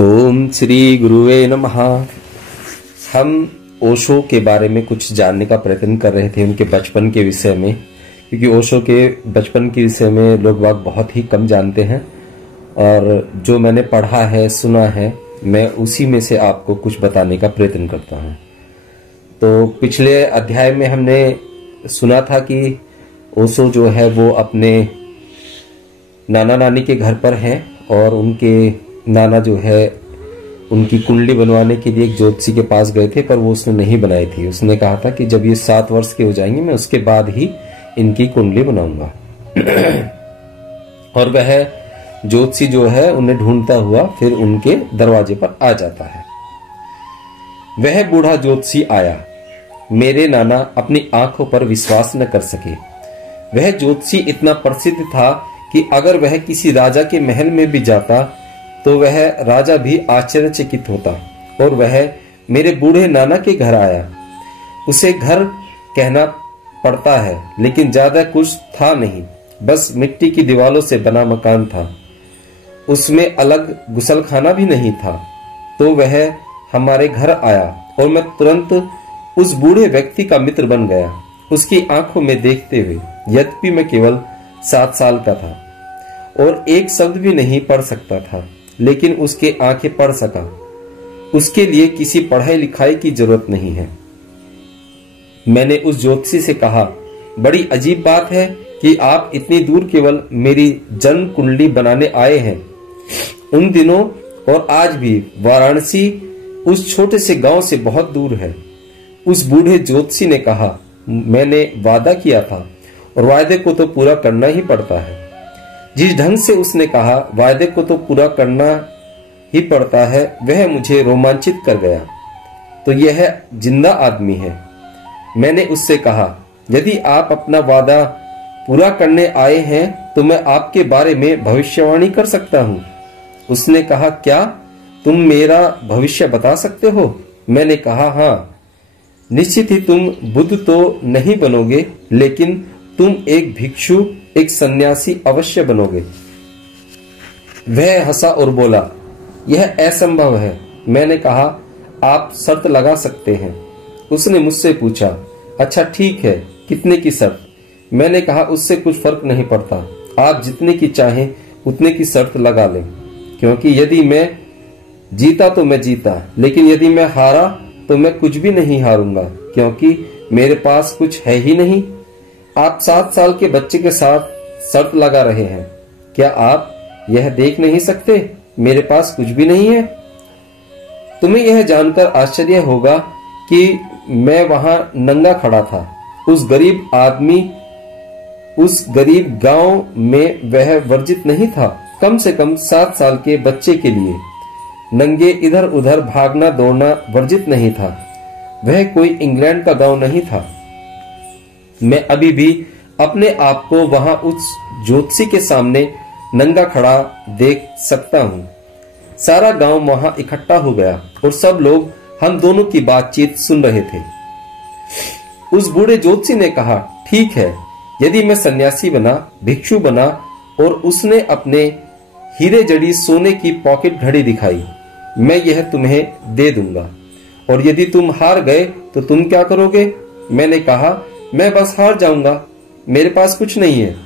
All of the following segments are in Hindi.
ओम श्री गुरुवे नमः। हम ओशो के बारे में कुछ जानने का प्रयत्न कर रहे थे, उनके बचपन के विषय में, क्योंकि ओशो के बचपन के विषय में लोग बाग बहुत ही कम जानते हैं और जो मैंने पढ़ा है, सुना है, मैं उसी में से आपको कुछ बताने का प्रयत्न करता हूं। तो पिछले अध्याय में हमने सुना था कि ओशो जो है वो अपने नाना नानी के घर पर हैं और उनके नाना जो है उनकी कुंडली बनवाने के लिए एक ज्योतिषी के पास गए थे, पर वो उसने नहीं बनाई थी। उसने कहा था कि जब ये 7 वर्ष के हो जाएंगे मैं उसके बाद ही इनकी कुंडली बनाऊंगा। और वह ज्योतिषी जो है उन्हें ढूंढता हुआ फिर उनके दरवाजे पर आ जाता है। वह बूढ़ा ज्योतिषी आया। मेरे नाना अपनी आंखों पर विश्वास न कर सके। वह ज्योतिषी इतना प्रसिद्ध था कि अगर वह किसी राजा के महल में भी जाता तो वह राजा भी आश्चर्यचकित होता। और वह मेरे बूढ़े नाना के घर आया। उसे घर कहना पड़ता है, लेकिन ज्यादा कुछ था नहीं, बस मिट्टी की दीवारों से बना मकान था। उसमें अलग गुसलखाना भी नहीं था। तो वह हमारे घर आया और मैं तुरंत उस बूढ़े व्यक्ति का मित्र बन गया, उसकी आंखों में देखते हुए। यद्यपि मैं केवल 7 साल का था और एक शब्द भी नहीं पढ़ सकता था, लेकिन उसके आंखें पढ़ सका। उसके लिए किसी पढ़ाई लिखाई की जरूरत नहीं है। मैंने उस ज्योतिषी से कहा, बड़ी अजीब बात है कि आप इतनी दूर केवल मेरी जन्म कुंडली बनाने आए हैं। उन दिनों और आज भी वाराणसी उस छोटे से गांव से बहुत दूर है। उस बूढ़े ज्योतिषी ने कहा, मैंने वादा किया था और वायदे को तो पूरा करना ही पड़ता है। जिस ढंग से उसने कहा वायदे को तो पूरा करना ही पड़ता है, वह मुझे रोमांचित कर गया। तो यह जिंदा आदमी है। मैंने उससे कहा, यदि आप अपना वादा पूरा करने आए हैं तो मैं आपके बारे में भविष्यवाणी कर सकता हूँ। उसने कहा, क्या तुम मेरा भविष्य बता सकते हो? मैंने कहा, हाँ, निश्चित ही तुम बुद्ध तो नहीं बनोगे, लेकिन तुम एक भिक्षु, एक सन्यासी अवश्य बनोगे। वह हंसा और बोला, यह असंभव है। मैंने कहा, आप शर्त लगा सकते हैं। उसने मुझसे पूछा, अच्छा ठीक है, कितने की शर्त? मैंने कहा, उससे कुछ फर्क नहीं पड़ता, आप जितने की चाहें उतने की शर्त लगा लें, क्योंकि यदि मैं जीता तो मैं जीता, लेकिन यदि मैं हारा तो मैं कुछ भी नहीं हारूंगा, क्योंकि मेरे पास कुछ है ही नहीं। आप 7 साल के बच्चे के साथ शर्त लगा रहे हैं। क्या आप यह देख नहीं सकते मेरे पास कुछ भी नहीं है? तुम्हें यह जानकर आश्चर्य होगा कि मैं वहां नंगा खड़ा था। उस गरीब गांव में वह वर्जित नहीं था। कम से कम 7 साल के बच्चे के लिए नंगे इधर उधर भागना दौड़ना वर्जित नहीं था। वह कोई इंग्लैंड का गांव नहीं था। मैं अभी भी अपने आप को वहां उस ज्योतिषी के सामने नंगा खड़ा देख सकता हूं। सारा गांव वहां इकट्ठा हो गया और सब लोग हम दोनों की बातचीत सुन रहे थे। उस बूढ़े ज्योतिषी ने कहा, ठीक है, यदि मैं सन्यासी बना, भिक्षु बना और उसने अपने हीरे जड़ी सोने की पॉकेट घड़ी दिखाई, मैं यह तुम्हें दे दूंगा। और यदि तुम हार गए तो तुम क्या करोगे? मैंने कहा, मैं बस हार जाऊंगा, मेरे पास कुछ नहीं है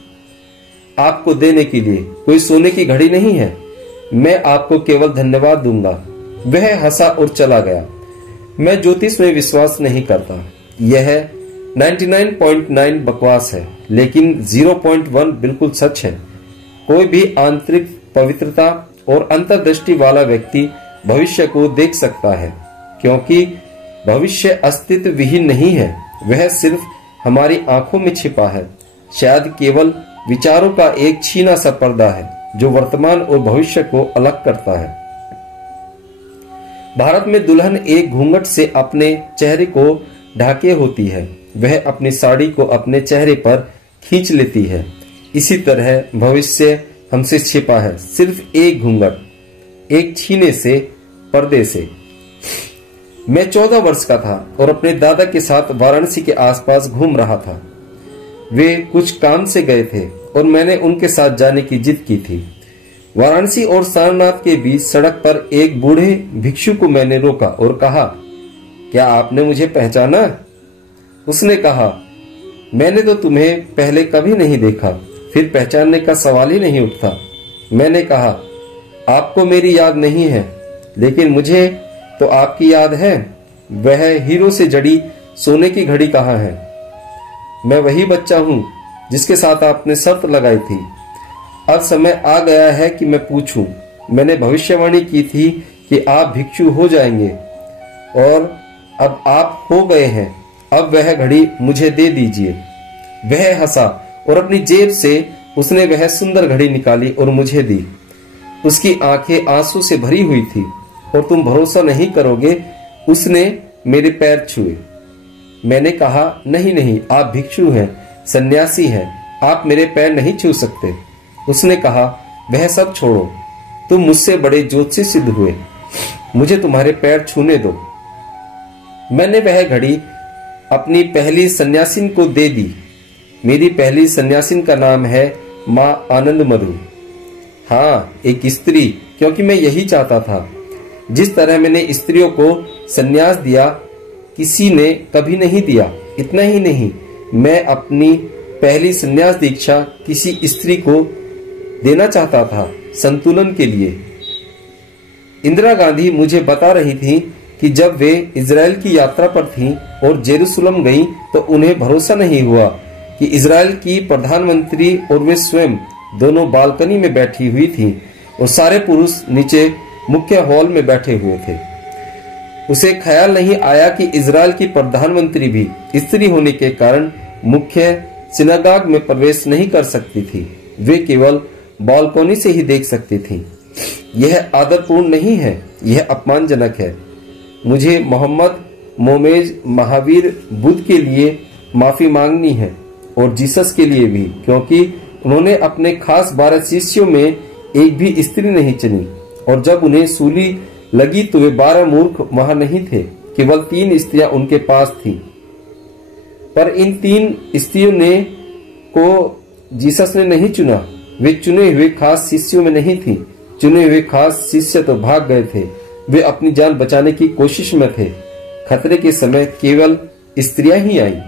आपको देने के लिए, कोई सोने की घड़ी नहीं है, मैं आपको केवल धन्यवाद दूंगा। वह हंसा और चला गया। मैं ज्योतिष में विश्वास नहीं करता। यह 99.9 बकवास है, लेकिन 0.1 बिल्कुल सच है। कोई भी आंतरिक पवित्रता और अंतर्दृष्टि वाला व्यक्ति भविष्य को देख सकता है, क्योंकि भविष्य अस्तित्व विहीन नहीं है, वह सिर्फ हमारी आंखों में छिपा है। शायद केवल विचारों का एक छीना सा पर्दा है जो वर्तमान और भविष्य को अलग करता है। भारत में दुल्हन एक घूंघट से अपने चेहरे को ढाके होती है। वह अपनी साड़ी को अपने चेहरे पर खींच लेती है। इसी तरह भविष्य हमसे छिपा है, सिर्फ एक घूंघट, एक छीने से पर्दे से। मैं 14 वर्ष का था और अपने दादा के साथ वाराणसी के आसपास घूम रहा था। वे कुछ काम से गए थे और मैंने उनके साथ जाने की जिद की थी। वाराणसी और सारनाथ के बीच सड़क पर एक बूढ़े भिक्षु को मैंने रोका और कहा, क्या आपने मुझे पहचाना? उसने कहा, मैंने तो तुम्हें पहले कभी नहीं देखा, फिर पहचानने का सवाल ही नहीं उठता। मैंने कहा, आपको मेरी याद नहीं है, लेकिन मुझे तो आपकी याद है। वह हीरो से जड़ी सोने की घड़ी कहाँ है? मैं वही बच्चा हूँ जिसके साथ आपने शर्त लगाई थी। अब समय आ गया है कि मैं पूछूं। मैंने भविष्यवाणी की थी कि आप भिक्षु हो जाएंगे और अब आप हो गए हैं। अब वह घड़ी मुझे दे दीजिए। वह हंसा और अपनी जेब से उसने वह सुंदर घड़ी निकाली और मुझे दी। उसकी आंखें आंसू से भरी हुई थी और तुम भरोसा नहीं करोगे, उसने मेरे पैर छुए। मैंने कहा, नहीं नहीं, आप भिक्षु हैं, सन्यासी हैं, आप मेरे पैर नहीं छू सकते। उसने कहा, वह सब छोड़ो, तुम मुझसे बड़े ज्योतिषी सिद्ध हुए, मुझे तुम्हारे पैर छूने दो। मैंने वह घड़ी अपनी पहली सन्यासिन को दे दी। मेरी पहली सन्यासिन का नाम है मां आनंद मधु। हाँ, एक स्त्री, क्योंकि मैं यही चाहता था। जिस तरह मैंने स्त्रियों को सन्यास दिया, किसी ने कभी नहीं दिया। इतना ही नहीं, मैं अपनी पहली सन्यास दीक्षा किसी स्त्री को देना चाहता था, संतुलन के लिए। इंदिरा गांधी मुझे बता रही थी कि जब वे इजराइल की यात्रा पर थीं और जेरूसलम गईं, तो उन्हें भरोसा नहीं हुआ कि इजराइल की प्रधानमंत्री और वे स्वयं दोनों बालकनी में बैठी हुई थीं और सारे पुरुष नीचे मुख्य हॉल में बैठे हुए थे। उसे ख्याल नहीं आया कि इजराइल की प्रधानमंत्री भी स्त्री होने के कारण मुख्य सिनागाग में प्रवेश नहीं कर सकती थी। वे केवल बालकनी से ही देख सकती थी। यह आदरपूर्ण नहीं है, यह अपमानजनक है। मुझे मोहम्मद, मोमेज, महावीर, बुद्ध के लिए माफी मांगनी है और जीसस के लिए भी, क्योंकि उन्होंने अपने खास 12 शिष्यों में एक भी स्त्री नहीं चुनी और जब उन्हें सूली लगी तो वे 12 मूर्ख वहां नहीं थे, केवल 3 स्त्रियां उनके पास थीं। पर इन 3 स्त्रियों ने को जीसस ने नहीं चुना। वे चुने हुए खास शिष्यों में नहीं थी। चुने हुए खास शिष्य तो भाग गए थे। वे अपनी जान बचाने की कोशिश में थे। खतरे के समय केवल स्त्रियां ही आईं।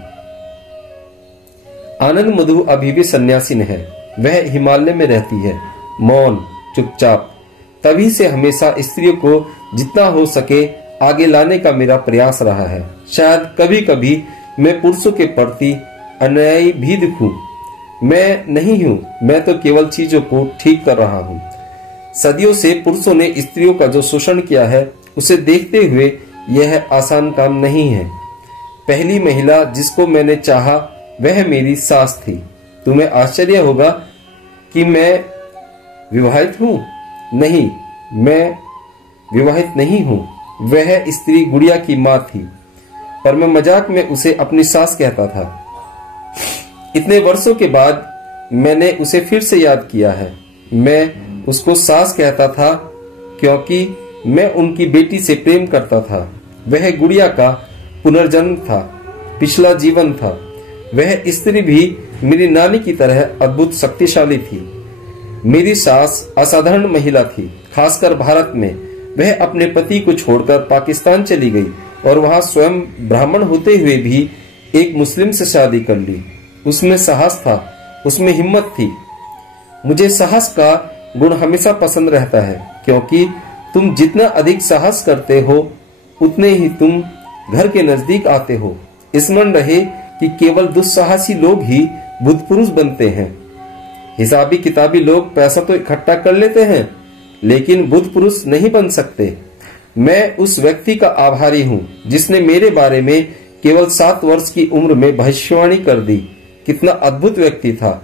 आनंद मधु अभी भी सन्यासीन है। वह हिमालय में रहती है, मौन, चुपचाप। तभी से हमेशा स्त्रियों को जितना हो सके आगे लाने का मेरा प्रयास रहा है। शायद कभी कभी मैं पुरुषों के प्रति अन्यायी भी दिखूं। मैं नहीं हूं, मैं तो केवल चीजों को ठीक कर रहा हूं। सदियों से पुरुषों ने स्त्रियों का जो शोषण किया है, उसे देखते हुए यह आसान काम नहीं है। पहली महिला जिसको मैंने चाहा वह मेरी सास थी। तुम्हें आश्चर्य होगा कि मैं विवाहित हूं। नहीं, मैं विवाहित नहीं हूं। वह स्त्री गुड़िया की मां थी, पर मैं मजाक में उसे अपनी सास कहता था। इतने वर्षों के बाद मैंने उसे फिर से याद किया है। मैं उसको सास कहता था क्योंकि मैं उनकी बेटी से प्रेम करता था। वह गुड़िया का पुनर्जन्म था, पिछला जीवन था। वह स्त्री भी मेरी नानी की तरह अद्भुत शक्तिशाली थी। मेरी सास असाधारण महिला थी, खासकर भारत में। वह अपने पति को छोड़कर पाकिस्तान चली गई और वहां स्वयं ब्राह्मण होते हुए भी एक मुस्लिम से शादी कर ली। उसमें साहस था, उसमें हिम्मत थी। मुझे साहस का गुण हमेशा पसंद रहता है, क्योंकि तुम जितना अधिक साहस करते हो उतने ही तुम घर के नजदीक आते हो। स्मरण रहे कि केवल दुस्साहसी लोग ही बुद्ध पुरुष बनते हैं। हिसाबी किताबी लोग पैसा तो इकट्ठा कर लेते हैं, लेकिन बुद्ध पुरुष नहीं बन सकते। मैं उस व्यक्ति का आभारी हूँ जिसने मेरे बारे में केवल 7 वर्ष की उम्र में भविष्यवाणी कर दी। कितना अद्भुत व्यक्ति था।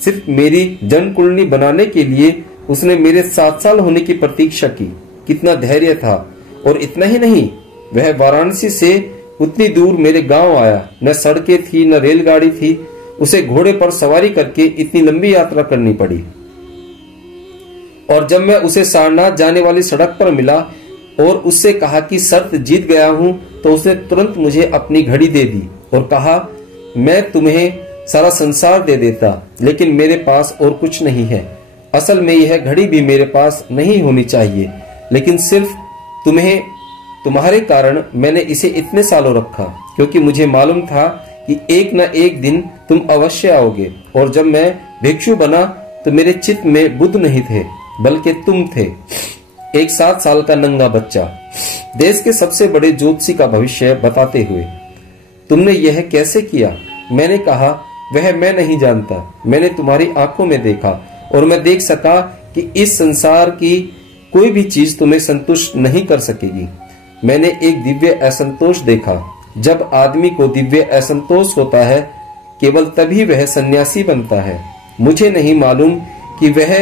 सिर्फ मेरी जन्म कुंडली बनाने के लिए उसने मेरे 7 साल होने की प्रतीक्षा की। कितना धैर्य था। और इतना ही नहीं, वह वाराणसी से उतनी दूर मेरे गांव आया। न सड़कें थी, न रेलगाड़ी थी। उसे घोड़े पर सवारी करके इतनी लंबी यात्रा करनी पड़ी। और जब मैं उसे सारनाथ जाने वाली सड़क पर मिला और उससे कहा कि शर्त जीत गया हूं, तो उसने तुरंत मुझे अपनी घड़ी दे दी और कहा, मैं तुम्हें सारा संसार दे देता, लेकिन मेरे पास और कुछ नहीं है। असल में यह घड़ी भी मेरे पास नहीं होनी चाहिए, लेकिन सिर्फ तुम्हारे कारण मैंने इसे इतने सालों रखा, क्योंकि मुझे मालूम था कि एक न एक दिन तुम अवश्य आओगे। और जब मैं भिक्षु बना तो मेरे चित्त में बुद्ध नहीं थे, बल्कि तुम थे, एक 7 साल का नंगा बच्चा, देश के सबसे बड़े ज्योतिषी का भविष्य बताते हुए। तुमने यह कैसे किया? मैंने कहा, वह मैं नहीं जानता। मैंने तुम्हारी आंखों में देखा और मैं देख सका कि इस संसार की कोई भी चीज तुम्हें संतुष्ट नहीं कर सकेगी। मैंने एक दिव्य असंतोष देखा। जब आदमी को दिव्य असंतोष होता है, केवल तभी वह सन्यासी बनता है। मुझे नहीं मालूम कि वह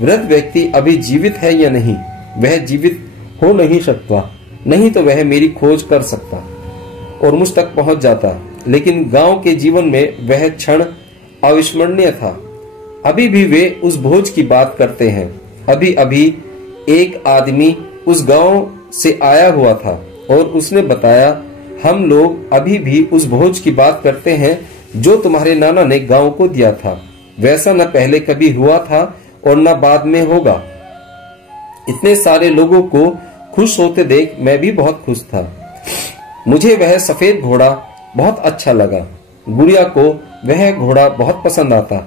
वृद्ध व्यक्ति अभी जीवित है या नहीं। वह जीवित हो नहीं सकता, नहीं तो वह मेरी खोज कर सकता और मुझ तक पहुंच जाता। लेकिन गांव के जीवन में वह क्षण अविस्मरणीय था। अभी भी वे उस भोज की बात करते हैं। अभी अभी एक आदमी उस गांव से आया हुआ था और उसने बताया, हम लोग अभी भी उस भोज की बात करते हैं जो तुम्हारे नाना ने गांव को दिया था। वैसा न पहले कभी हुआ था और न बाद में होगा। इतने सारे लोगों को खुश होते देख मैं भी बहुत खुश था। मुझे वह सफेद घोड़ा बहुत अच्छा लगा। गुड़िया को वह घोड़ा बहुत पसंद आता।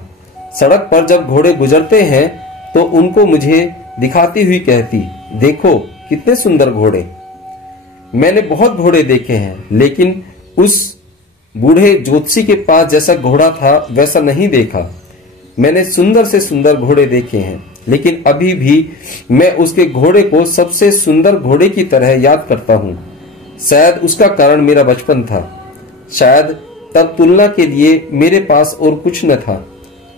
सड़क पर जब घोड़े गुजरते हैं तो उनको मुझे दिखाती हुई कहती, देखो कितने सुंदर घोड़े। मैंने बहुत घोड़े देखे हैं, लेकिन उस बूढ़े ज्योतिषी के पास जैसा घोड़ा था वैसा नहीं देखा। मैंने सुंदर से सुंदर घोड़े देखे हैं, लेकिन अभी भी मैं उसके घोड़े को सबसे सुंदर घोड़े की तरह याद करता हूँ। शायद उसका कारण मेरा बचपन था। शायद तब तुलना के लिए मेरे पास और कुछ न था।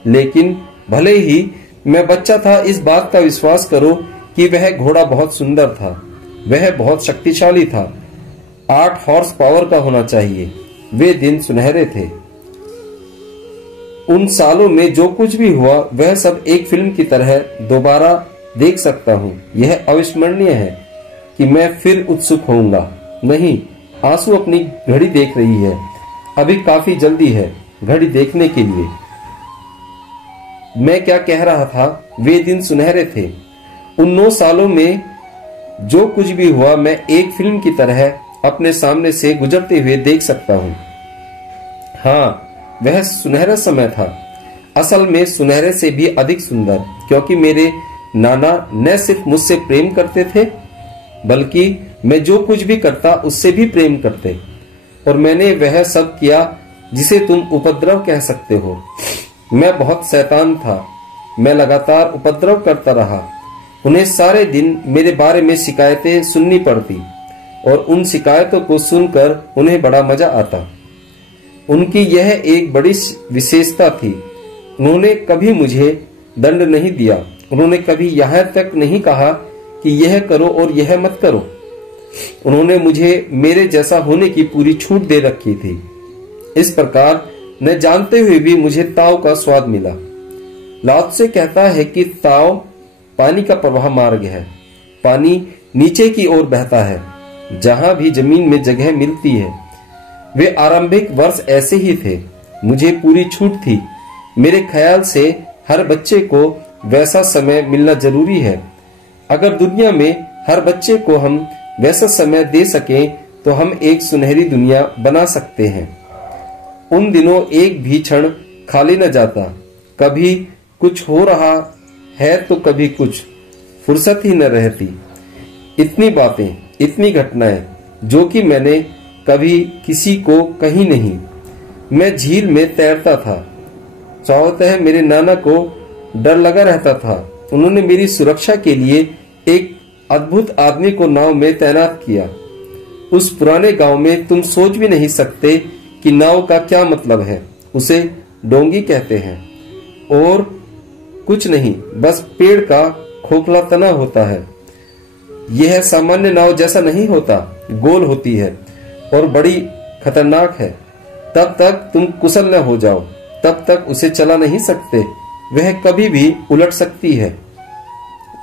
लेकिन भले ही मैं बच्चा था, इस बात का विश्वास करो कि वह घोड़ा बहुत सुंदर था। वह बहुत शक्तिशाली था। 8 हॉर्स पावर का होना चाहिए। वे दिन सुनहरे थे। उन सालों में जो कुछ भी हुआ वह सब एक फिल्म की तरह दोबारा देख सकता हूँ। यह अविस्मरणीय है कि मैं फिर उत्सुक होऊंगा। नहीं, आंसू अपनी घड़ी देख रही है। अभी काफी जल्दी है घड़ी देखने के लिए। मैं क्या कह रहा था? वे दिन सुनहरे थे। उन 9 सालों में जो कुछ भी हुआ मैं एक फिल्म की तरह अपने सामने से गुजरते हुए देख सकता हूँ। हाँ, वह सुनहरा समय था। असल में सुनहरे से भी अधिक सुंदर, क्योंकि मेरे नाना न सिर्फ मुझसे प्रेम करते थे, बल्कि मैं जो कुछ भी करता उससे भी प्रेम करते। और मैंने वह सब किया जिसे तुम उपद्रव कह सकते हो। मैं बहुत शैतान था। मैं लगातार उपद्रव करता रहा। उन्हें सारे दिन मेरे बारे में शिकायतें सुननी पड़ती और उन शिकायतों को सुनकर उन्हें बड़ा मजा आता। उनकी यह एक बड़ी विशेषता थी। उन्होंने कभी मुझे दंड नहीं दिया। उन्होंने कभी यहाँ तक नहीं कहा कि यह करो और यह मत करो। उन्होंने मुझे मेरे जैसा होने की पूरी छूट दे रखी थी। इस प्रकार न जानते हुए भी मुझे ताव का स्वाद मिला। लाओ त्से कहता है कि ताव पानी का प्रवाह मार्ग है। पानी नीचे की ओर बहता है, जहां भी जमीन में जगह मिलती है। वे आरंभिक वर्ष ऐसे ही थे। मुझे पूरी छूट थी। मेरे ख्याल से हर बच्चे को वैसा समय मिलना जरूरी है। अगर दुनिया में हर बच्चे को हम वैसा समय दे सकें तो हम एक सुनहरी दुनिया बना सकते हैं। उन दिनों एक भी क्षण खाली न जाता। कभी कुछ हो रहा है तो कभी कुछ, फुर्सत ही न रहती। इतनी बातें, इतनी घटनाएं जो कि मैंने कभी किसी को कही नहीं। मैं झील में तैरता था। स्वतः मेरे नाना को डर लगा रहता था। उन्होंने मेरी सुरक्षा के लिए एक अद्भुत आदमी को नाव में तैनात किया। उस पुराने गांव में तुम सोच भी नहीं सकते कि नाव का क्या मतलब है। उसे डोंगी कहते हैं और कुछ नहीं, बस पेड़ का खोखला तना होता है। यह सामान्य नाव जैसा नहीं होता, गोल होती है और बड़ी खतरनाक है। तब तक तुम कुशल न हो जाओ, तब तक उसे चला नहीं सकते। वह कभी भी उलट सकती है।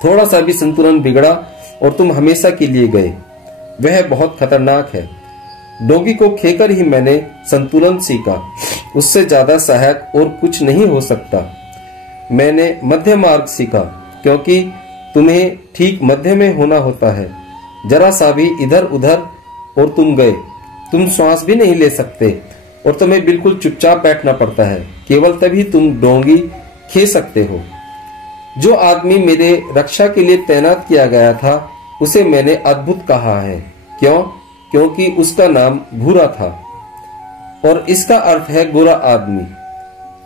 थोड़ा सा भी संतुलन बिगड़ा और तुम हमेशा के लिए गए। वह बहुत खतरनाक है। डोंगी को खेकर ही मैंने संतुलन सीखा। उससे ज्यादा सहायक और कुछ नहीं हो सकता। मैंने मध्य मार्ग सीखा, क्योंकि तुम्हें ठीक मध्य में होना होता है। जरा सा भी इधर उधर और तुम गए। तुम श्वास भी नहीं ले सकते और तुम्हें बिल्कुल चुपचाप बैठना पड़ता है। केवल तभी तुम डोंगी खे सकते हो। जो आदमी मेरे रक्षा के लिए तैनात किया गया था उसे मैंने अद्भुत कहा है। क्यों? क्योंकि उसका नाम भूरा था और इसका अर्थ है गोरा आदमी।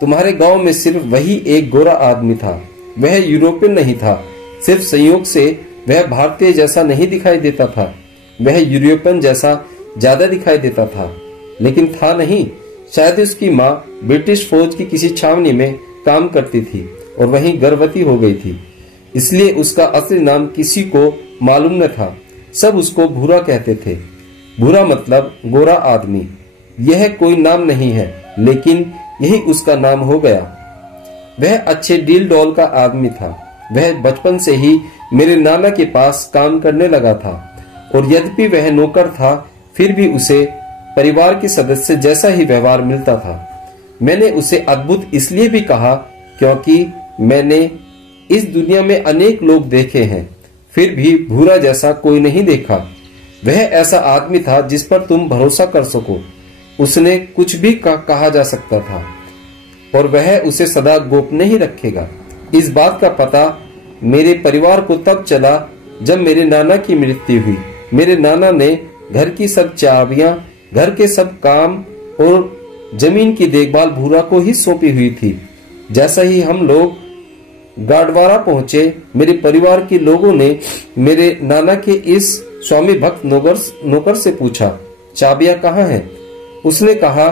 तुम्हारे गांव में सिर्फ वही एक गोरा आदमी था। वह यूरोपियन नहीं था। सिर्फ संयोग से वह भारतीय जैसा नहीं दिखाई देता था। वह यूरोपियन जैसा ज्यादा दिखाई देता था, लेकिन था नहीं। शायद उसकी माँ ब्रिटिश फौज की किसी छावनी में काम करती थी और वहीं गर्भवती हो गई थी, इसलिए उसका असली नाम किसी को मालूम न था। सब उसको भूरा कहते थे। भूरा मतलब गोरा आदमी। यह कोई नाम नहीं है, लेकिन यही उसका नाम हो गया। वह अच्छे डील डॉल का आदमी था। वह बचपन से ही मेरे नाना के पास काम करने लगा था और यद्यपि वह नौकर था, फिर भी उसे परिवार के सदस्य जैसा ही व्यवहार मिलता था। मैंने उसे अद्भुत इसलिए भी कहा क्योंकि मैंने इस दुनिया में अनेक लोग देखे हैं, फिर भी भूरा जैसा कोई नहीं देखा। वह ऐसा आदमी था जिस पर तुम भरोसा कर सको। उसने कुछ भी कहा जा सकता था और वह उसे सदा गोपनीय ही रखेगा। इस बात का पता मेरे परिवार को तब चला जब मेरे नाना की मृत्यु हुई। मेरे नाना ने घर की सब चाबियां, घर के सब काम और जमीन की देखभाल भूरा को ही सौंपी हुई थी। जैसा ही हम लोग गाडवारा पहुंचे, मेरे परिवार के लोगों ने मेरे नाना के इस स्वामी भक्त नौकर से पूछा, चाबियां कहाँ हैं? उसने कहा,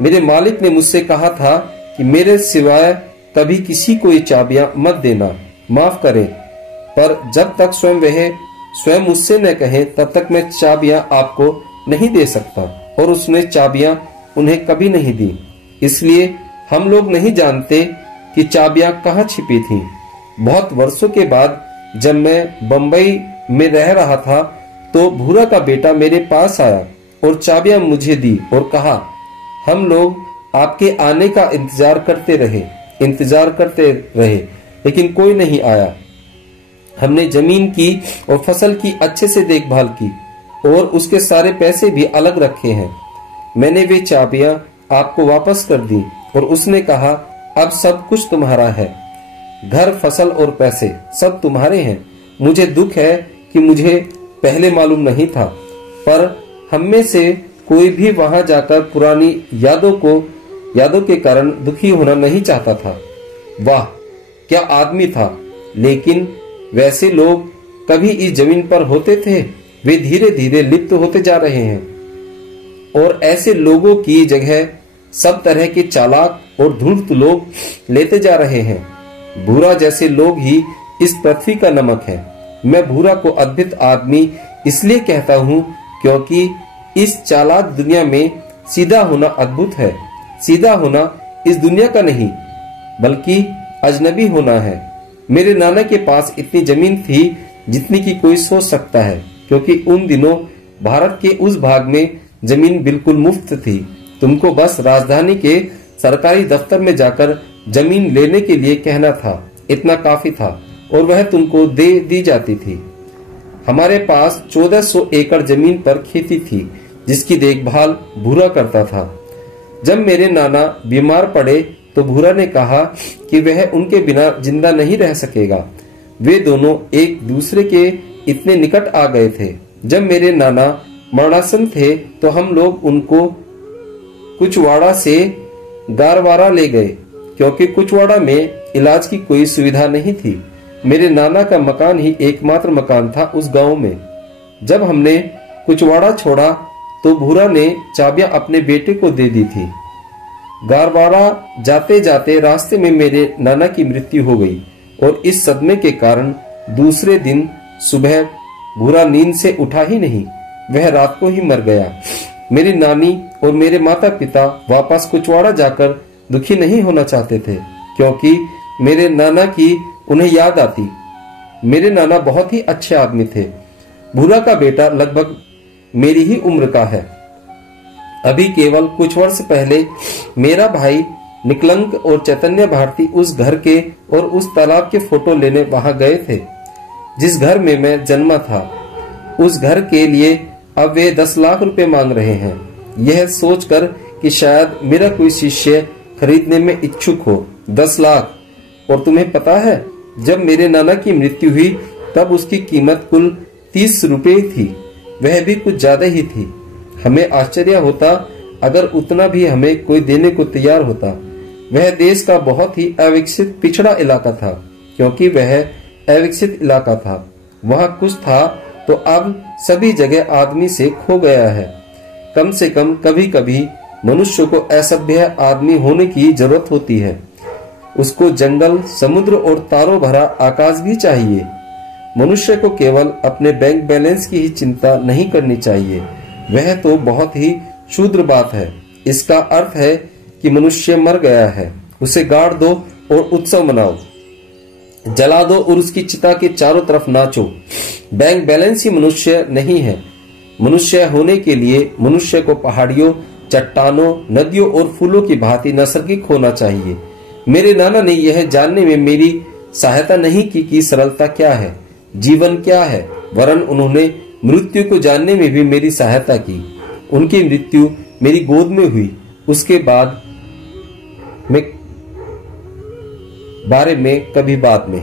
मेरे मालिक ने मुझसे कहा था कि मेरे सिवाय कभी किसी को ये चाबियां मत देना। माफ करें, पर जब तक स्वयं मुझसे न कहें तब तक मैं चाबियां आपको नहीं दे सकता। और उसने चाबियां उन्हें कभी नहीं दी। इसलिए हम लोग नहीं जानते कि चाबियां कहाँ छिपी थीं। बहुत वर्षों के बाद जब मैं बंबई में रह रहा था तो भूरा का बेटा मेरे पास आया और चाबियां मुझे दी और कहा, हम लोग आपके आने का इंतजार करते रहे लेकिन कोई नहीं आया। हमने जमीन की और फसल की अच्छे से देखभाल की और उसके सारे पैसे भी अलग रखे हैं। मैंने वे चाबियां आपको वापस कर दी और उसने कहा, अब सब कुछ तुम्हारा है। घर, फसल और पैसे सब तुम्हारे हैं। मुझे दुख है कि मुझे पहले मालूम नहीं था, पर हम में से कोई भी वहां जाकर पुरानी यादों के कारण दुखी होना नहीं चाहता था। वाह, क्या आदमी था! लेकिन वैसे लोग कभी इस जमीन पर होते थे? वे धीरे धीरे लिप्त होते जा रहे हैं और ऐसे लोगों की जगह सब तरह के चालाक और धूर्त लोग लेते जा रहे हैं। भूरा जैसे लोग ही इस पृथ्वी का नमक है। मैं भूरा को अद्भुत आदमी इसलिए कहता हूँ क्योंकि इस चालाक दुनिया में सीधा होना अद्भुत है। सीधा होना इस दुनिया का नहीं बल्कि अजनबी होना है। मेरे नाना के पास इतनी जमीन थी जितनी की कोई सोच सकता है, क्योंकि उन दिनों भारत के उस भाग में जमीन बिल्कुल मुफ्त थी। तुमको बस राजधानी के सरकारी दफ्तर में जाकर जमीन लेने के लिए कहना था, इतना काफी था और वह तुमको दे दी जाती थी। हमारे पास 1400 एकड़ जमीन पर खेती थी जिसकी देखभाल भूरा करता था। जब मेरे नाना बीमार पड़े तो भूरा ने कहा कि वह उनके बिना जिंदा नहीं रह सकेगा। वे दोनों एक दूसरे के इतने निकट आ गए थे। जब मेरे नाना मरणासन थे तो हम लोग उनको कुचवाड़ा से गारवारा ले गए, क्योंकि कुचवाड़ा में इलाज की कोई सुविधा नहीं थी। मेरे नाना का मकान ही एकमात्र मकान था उस गांव में। जब हमने कुचवाड़ा छोड़ा तो भूरा ने चाबियां अपने बेटे को दे दी थी। गारवारा जाते जाते रास्ते में मेरे नाना की मृत्यु हो गई और इस सदमे के कारण दूसरे दिन सुबह भूरा नींद से उठा ही नहीं, वह रात को ही मर गया। मेरी नानी और मेरे माता पिता वापस कुचवाड़ा जाकर दुखी नहीं होना चाहते थे, क्योंकि मेरे नाना की उन्हें याद आती। मेरे नाना बहुत ही अच्छे आदमी थे। भूरा का बेटा लगभग मेरी ही उम्र का है। अभी केवल कुछ वर्ष पहले मेरा भाई निकलंक और चैतन्य भारती उस घर के और उस तालाब के फोटो लेने वहां गए थे जिस घर में मैं जन्मा था। उस घर के लिए अब वे 10 लाख रुपए मांग रहे हैं, यह सोचकर कि शायद मेरा कोई शिष्य खरीदने में इच्छुक हो। 10 लाख! और तुम्हें पता है, जब मेरे नाना की मृत्यु हुई तब उसकी कीमत कुल 30 रुपए थी, वह भी कुछ ज्यादा ही थी। हमें आश्चर्य होता अगर उतना भी हमें कोई देने को तैयार होता। वह देश का बहुत ही अविकसित पिछड़ा इलाका था, क्योंकि वह अविकसित इलाका था। वहां कुछ था तो अब सभी जगह आदमी से खो गया है। कम से कम कभी कभी मनुष्य को असभ्य आदमी होने की जरूरत होती है। उसको जंगल, समुद्र और तारों भरा आकाश भी चाहिए। मनुष्य को केवल अपने बैंक बैलेंस की ही चिंता नहीं करनी चाहिए, वह तो बहुत ही क्षुद्र बात है। इसका अर्थ है कि मनुष्य मर गया है, उसे गाड़ दो और उत्सव मनाओ, जला दो और उसकी चिता के चारों तरफ नाचो। बैंक बैलेंस ही मनुष्य नहीं है। मनुष्य होने के लिए मनुष्य को पहाड़ियों, चट्टानों, नदियों और फूलों की भांति नैसर्गिक होना चाहिए। मेरे नाना ने यह जानने में मेरी सहायता नहीं की कि सरलता क्या है, जीवन क्या है, वरन उन्होंने मृत्यु को जानने में भी मेरी सहायता की। उनकी मृत्यु मेरी गोद में हुई। उसके बाद में बारे में कभी बाद में।